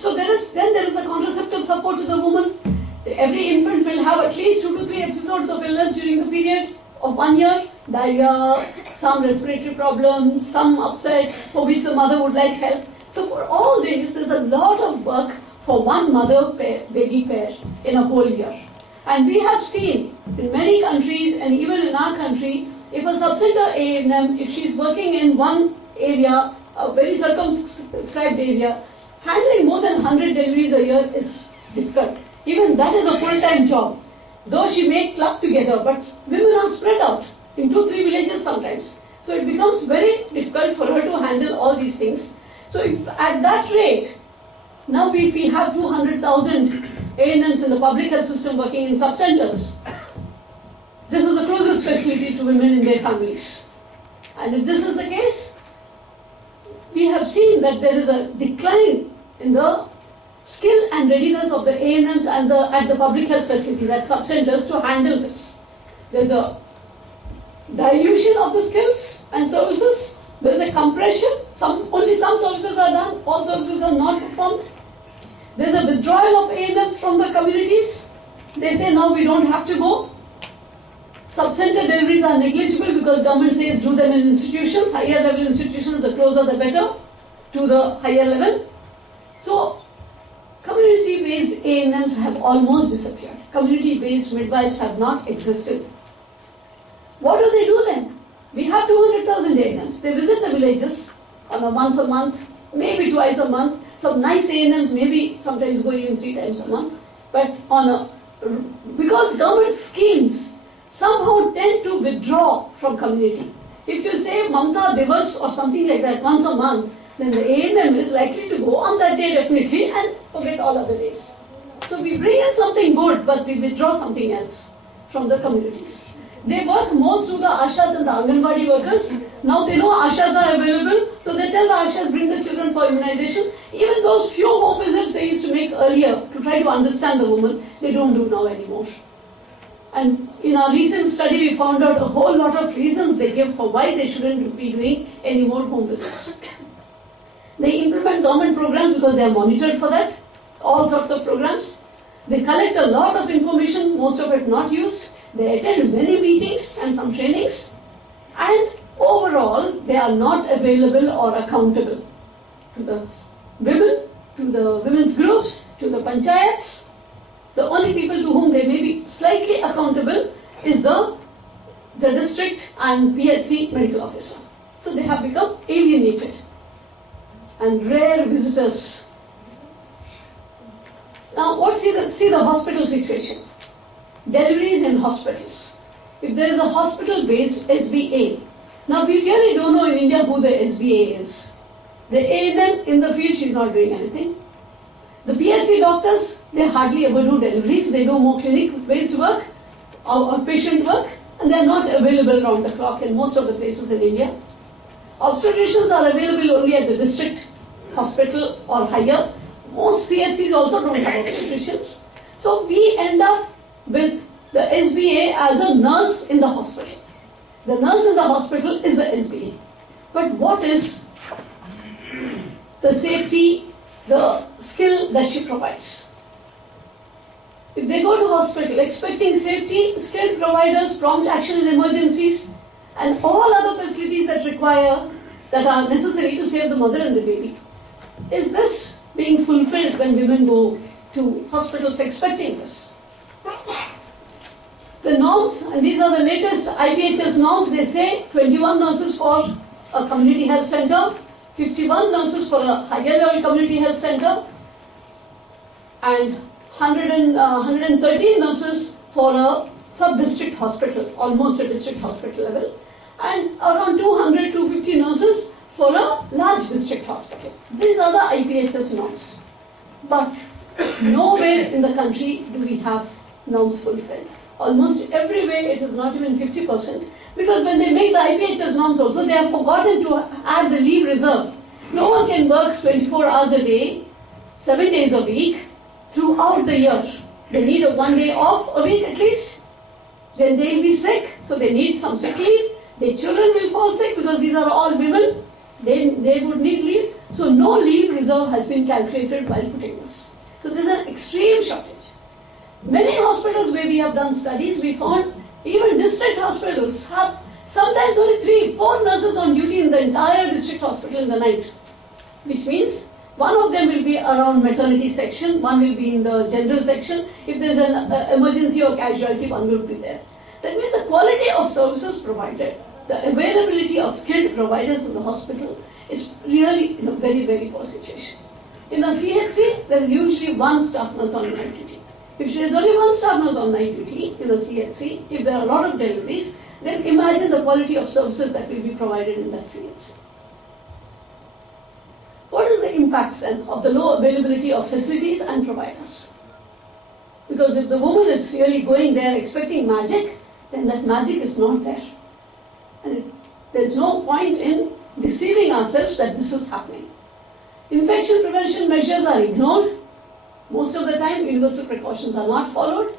So there is a contraceptive support to the woman. Every infant will have at least 2 to 3 episodes of illness during the period of 1 year. Diarrhea, some respiratory problems, some upset for which the mother would like help. So for all this, there's a lot of work for one mother-baby pair in a whole year. And we have seen in many countries and even in our country, if a sub-center A&M, if she's working in one area, a very circumscribed area, handling more than 100 deliveries a year is difficult. Even that is a full-time job. Though she may club together, but women are spread out in 2-3 villages sometimes. So it becomes very difficult for her to handle all these things. So if at that rate, now if we have 200,000 A&Ms in the public health system working in sub-centers, this is the closest facility to women in their families. And if this is the case, we have seen that there is a decline in the skill and readiness of the A&Ms and at the public health facilities, at sub-centers to handle this. There's a dilution of the skills and services. There's a compression. Only some services are done, all services are not performed. There's a withdrawal of A&Ms from the communities. They say now we don't have to go. Sub-center deliveries are negligible because government says do them in institutions, higher level institutions, the closer the better to the higher level. So community-based A&Ms have almost disappeared. Community-based midwives have not existed. What do they do then? We have 200,000 A&Ms. They visit the villages on once a month, maybe twice a month. Some nice A&Ms maybe sometimes go even 3 times a month. But because government schemes somehow tend to withdraw from community. If you say Mamta Divas or something like that once a month, then the A&M is likely to go on that day definitely and forget all other days. So we bring in something good, but we withdraw something else from the communities. They work more through the Ashas and the Anganwadi workers. Now they know Ashas are available, so they tell the Ashas bring the children for immunization. Even those few home visits they used to make earlier to try to understand the woman, they don't do now anymore. And in our recent study, we found out a whole lot of reasons they give for why they shouldn't be doing any more home visits. They implement government programs because they are monitored for that, all sorts of programs. They collect a lot of information, most of it not used. They attend many meetings and some trainings. And overall, they are not available or accountable to the women, to the women's groups, to the panchayats. The only people to whom they may be slightly accountable is the district and PHC medical officer. So they have become alienated and rare visitors. Now, see the hospital situation. Deliveries in hospitals. If there is a hospital-based SBA, now we really don't know in India who the SBA is. The A&M in the field, she's not doing anything. The PHC doctors, they hardly ever do deliveries. They do more clinic-based work, or patient work, and they're not available round the clock in most of the places in India. Obstetricians are available only at the district hospital or higher. Most CHCs also don't have obstetricians. So we end up with the SBA as a nurse in the hospital. The nurse in the hospital is the SBA. But what is the safety, the skill that she provides? If they go to hospital expecting safety, skilled providers, prompt action in emergencies, and all other facilities that are necessary to save the mother and the baby, is this being fulfilled when women go to hospitals expecting this? The norms, and these are the latest IHES norms, they say 21 nurses for a community health center, 51 nurses for a higher level community health center, and 113 nurses for a sub-district hospital, almost a district hospital level, and around 200-250 nurses for a large district hospital. These are the IPHS norms. But nowhere in the country do we have norms fulfilled. Almost everywhere it is not even 50%, because when they make the IPHS norms also, they have forgotten to add the leave reserve. No one can work 24 hours a day, 7 days a week, throughout the year. They need a 1 day off a week at least. Then they will be sick, so they need some sick leave. Their children will fall sick because these are all women. They would need leave. So no leave reserve has been calculated while putting this. So there's an extreme shortage. Many hospitals where we have done studies, we found even district hospitals have sometimes only 3-4 nurses on duty in the entire district hospital in the night. Which means one of them will be around maternity section, one will be in the general section. If there's an emergency or casualty, one will be there. That means the quality of services provided, the availability of skilled providers in the hospital is really in a very, very poor situation. In a CHC, there is usually one staff nurse on night duty. If there is only one staff nurse on night duty in a CHC, if there are a lot of deliveries, then imagine the quality of services that will be provided in that CHC. What is the impact then of the low availability of facilities and providers? Because if the woman is really going there expecting magic, then that magic is not there. And there's no point in deceiving ourselves that this is happening. Infection prevention measures are ignored. Most of the time, universal precautions are not followed.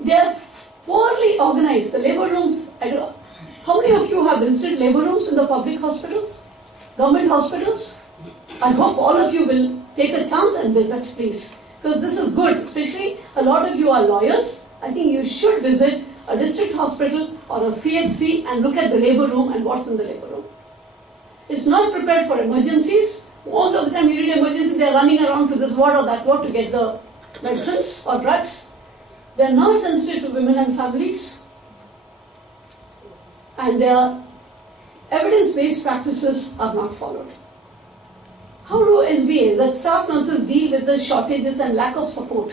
They are poorly organized. The labor rooms, how many of you have visited labor rooms in the public hospitals, government hospitals? I hope all of you will take a chance and visit, please. Because this is good, especially a lot of you are lawyers. I think you should visit a district hospital or a CHC and look at the labor room and what's in the labor room. It's not prepared for emergencies. Most of the time you read emergency, they are running around to this ward or that ward to get the medicines or drugs. They are not sensitive to women and families. And their evidence-based practices are not followed. How do SBAs, the staff nurses, deal with the shortages and lack of support?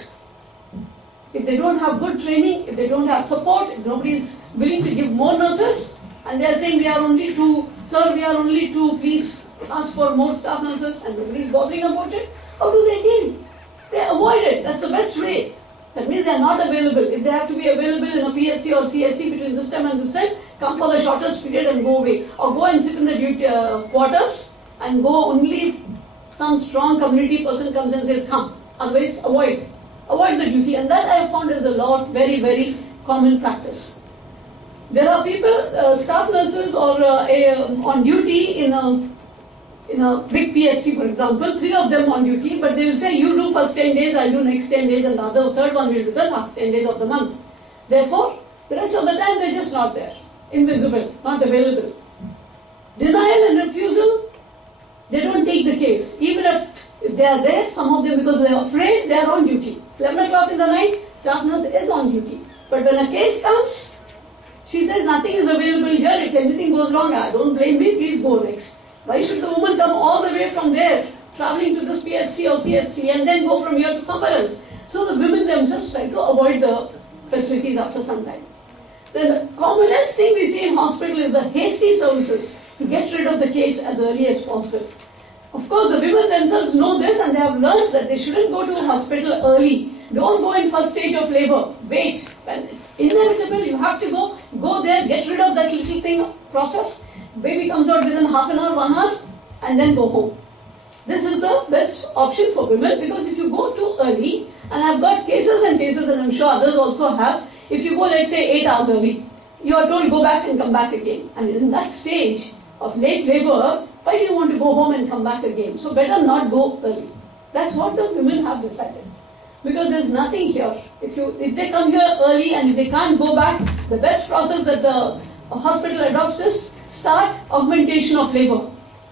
If they don't have good training, if they don't have support, if nobody is willing to give more nurses, and they are saying we are only two, sir, we are only two, please ask for more staff nurses, and nobody is bothering about it, how do they deal? They avoid it. That's the best way. That means they are not available. If they have to be available in a PHC or CHC between this time and this time, come for the shortest period and go away. Or go and sit in the duty, quarters and go only if some strong community person comes and says, come. Otherwise, avoid the duty. And that I have found is a lot, very, very common practice. There are people, staff nurses or on duty in a big PHC, for example, 3 of them on duty, but they will say, you do first 10 days, I'll do next 10 days, and the third one will do the last 10 days of the month. Therefore, the rest of the time they're just not there, invisible, not available. Denial and refusal, they don't take the case. Even if they are there, some of them, because they are afraid, they are on duty. 11 o'clock in the night, staff nurse is on duty. But when a case comes, she says nothing is available here. If anything goes wrong, don't blame me, please go next. Why should the woman come all the way from there, traveling to this PHC or CHC, and then go from here to somewhere else? So the women themselves try to avoid the facilities after some time. The commonest thing we see in hospital is the hasty services to get rid of the case as early as possible. Of course, the women themselves know this and they have learned that they shouldn't go to a hospital early. Don't go in first stage of labor. Wait. When it's inevitable, you have to go there, get rid of that little thing process. Baby comes out within half an hour, 1 hour, and then go home. This is the best option for women because if you go too early, and I've got cases and cases, and I'm sure others also have, if you go, let's say, 8 hours early, you are told go back and come back again. And in that stage of late labor, why do you want to go home and come back again? So better not go early. That's what the women have decided. Because there's nothing here. If they come here early and if they can't go back, the best process that the hospital adopts is start augmentation of labor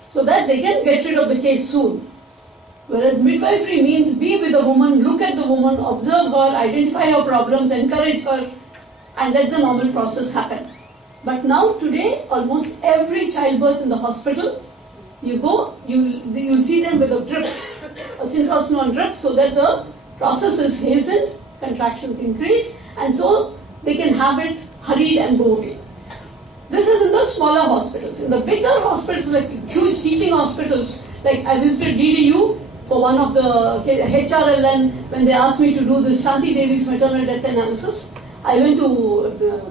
so that they can get rid of the case soon. Whereas midwifery means be with the woman, look at the woman, observe her, identify her problems, encourage her, and let the normal process happen. But now today, almost every childbirth in the hospital, you go, you'll see them with a drip, a synchrocinone drip, so that the process is hastened, contractions increase, and so they can have it hurried and go away. This is in the smaller hospitals. In the bigger hospitals, like huge teaching hospitals, like I visited DDU for one of the HRLN when they asked me to do the Shanti Devi's maternal death analysis. I went to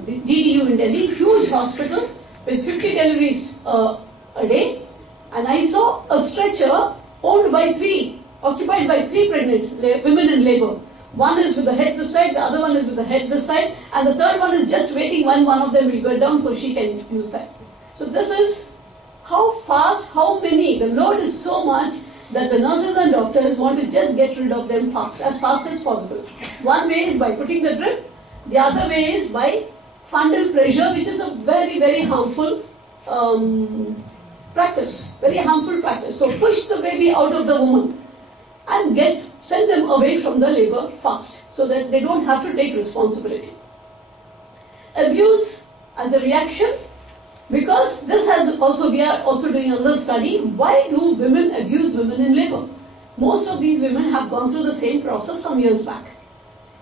DDU in Delhi, huge hospital with 50 deliveries a day, and I saw a stretcher occupied by 3 pregnant women in labor. One is with the head this side, the other one is with the head this side, and the third one is just waiting when one of them will go down so she can use that. So this is how fast, how many, the load is so much that the nurses and doctors want to just get rid of them fast as possible. One way is by putting the drip, the other way is by fundal pressure, which is a very, very harmful practice, very harmful practice. So push the baby out of the woman and send them away from the labor fast so that they don't have to take responsibility. Abuse as a reaction, because this has also, we are also doing another study, why do women abuse women in labor? Most of these women have gone through the same process some years back,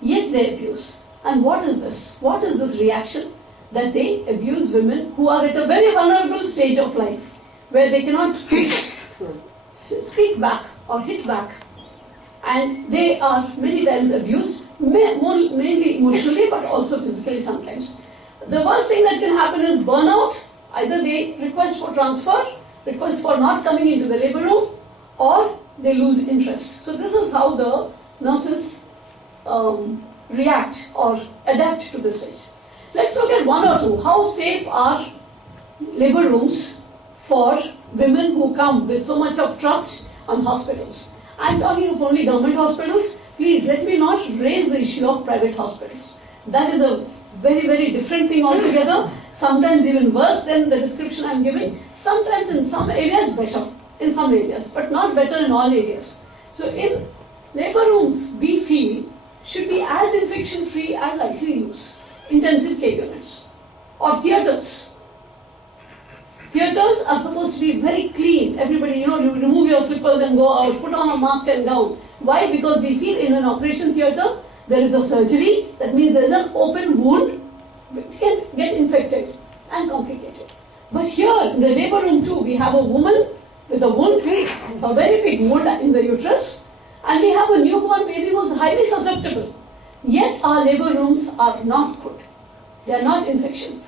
yet they abuse. And what is this? What is this reaction that they abuse women who are at a very vulnerable stage of life, where they cannot speak back or hit back, and they are many times abused, mainly emotionally but also physically sometimes. The worst thing that can happen is burnout. Either they request for transfer, request for not coming into the labor room, or they lose interest. So this is how the nurses react or adapt to this stage. Let's look at one or two. How safe are labor rooms for women who come with so much of trust on hospitals? I'm talking of only government hospitals. Please let me not raise the issue of private hospitals. That is a very, very different thing altogether. Sometimes even worse than the description I'm giving. Sometimes in some areas better, in some areas, but not better in all areas. So in labor rooms, we feel should be as infection-free as ICUs, intensive care units, or theatres. Theatres are supposed to be very clean. Everybody, you remove your slippers and go out, put on a mask and gown. Why? Because we feel in an operation theatre, there is a surgery. That means there is an open wound which can get infected and complicated. But here, in the labor room too, we have a woman with a wound, a very big wound in the uterus, and we have a newborn baby who is highly susceptible. Yet our labor rooms are not good. They are not infection.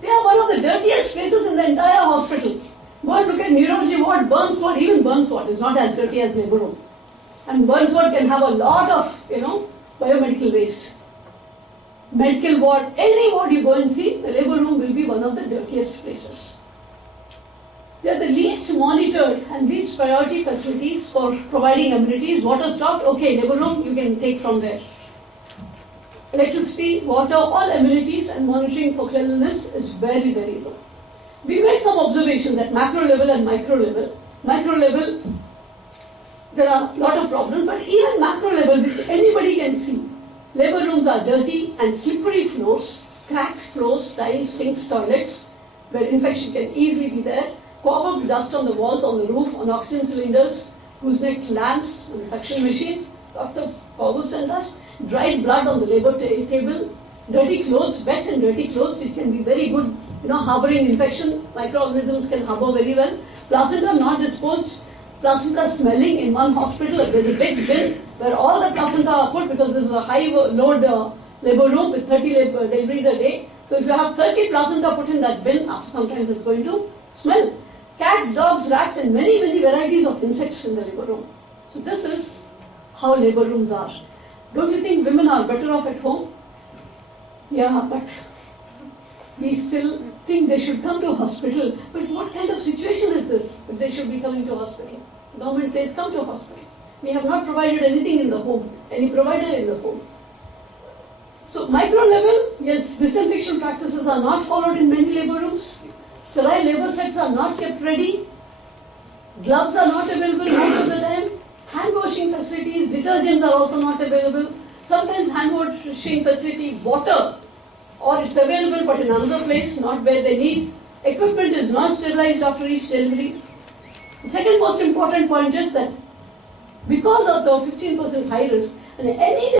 They are one of the dirtiest places in the entire hospital. Go and look at neurology ward, burns ward. Even burns ward is not as dirty as labor room. And burns ward can have a lot of, biomedical waste. Medical ward, any ward you go and see, the labor room will be one of the dirtiest places. They are the least monitored and least priority facilities for providing amenities. Water stopped, okay, labor room you can take from there. Electricity, water, all amenities and monitoring for cleanliness is very, very low. We made some observations at macro level and micro level. Micro level, there are a lot of problems, but even macro level, which anybody can see, labor rooms are dirty and slippery floors, cracked floors, tiles, sinks, toilets, where infection can easily be there. Cobwebs, dust on the walls, on the roof, on oxygen cylinders, gooseneck lamps, and suction machines, lots of cobwebs and dust. Dried blood on the labor table, dirty clothes, wet and dirty clothes, which can be very good, harboring infection. Microorganisms can harbor very well. Placenta not disposed, placenta smelling in one hospital. There's a big bin where all the placenta are put because this is a high load labor room with 30 labor deliveries a day. So if you have 30 placenta put in that bin, after sometimes it's going to smell. Cats, dogs, rats, and many, many varieties of insects in the labor room. So this is how labor rooms are. Don't you think women are better off at home? Yeah, but we still think they should come to hospital. But what kind of situation is this if they should be coming to hospital? Government says come to hospitals. We have not provided anything in the home, any provider in the home. So micro level, yes, disinfection practices are not followed in many labor rooms. Sterile labor sets are not kept ready. Gloves are not available most of the time. Hand washing facilities, detergents are also not available. Sometimes hand washing facility, water, or it's available but in another place, not where they need. Equipment is not sterilized after each delivery. The second most important point is that because of the 15% high risk, and any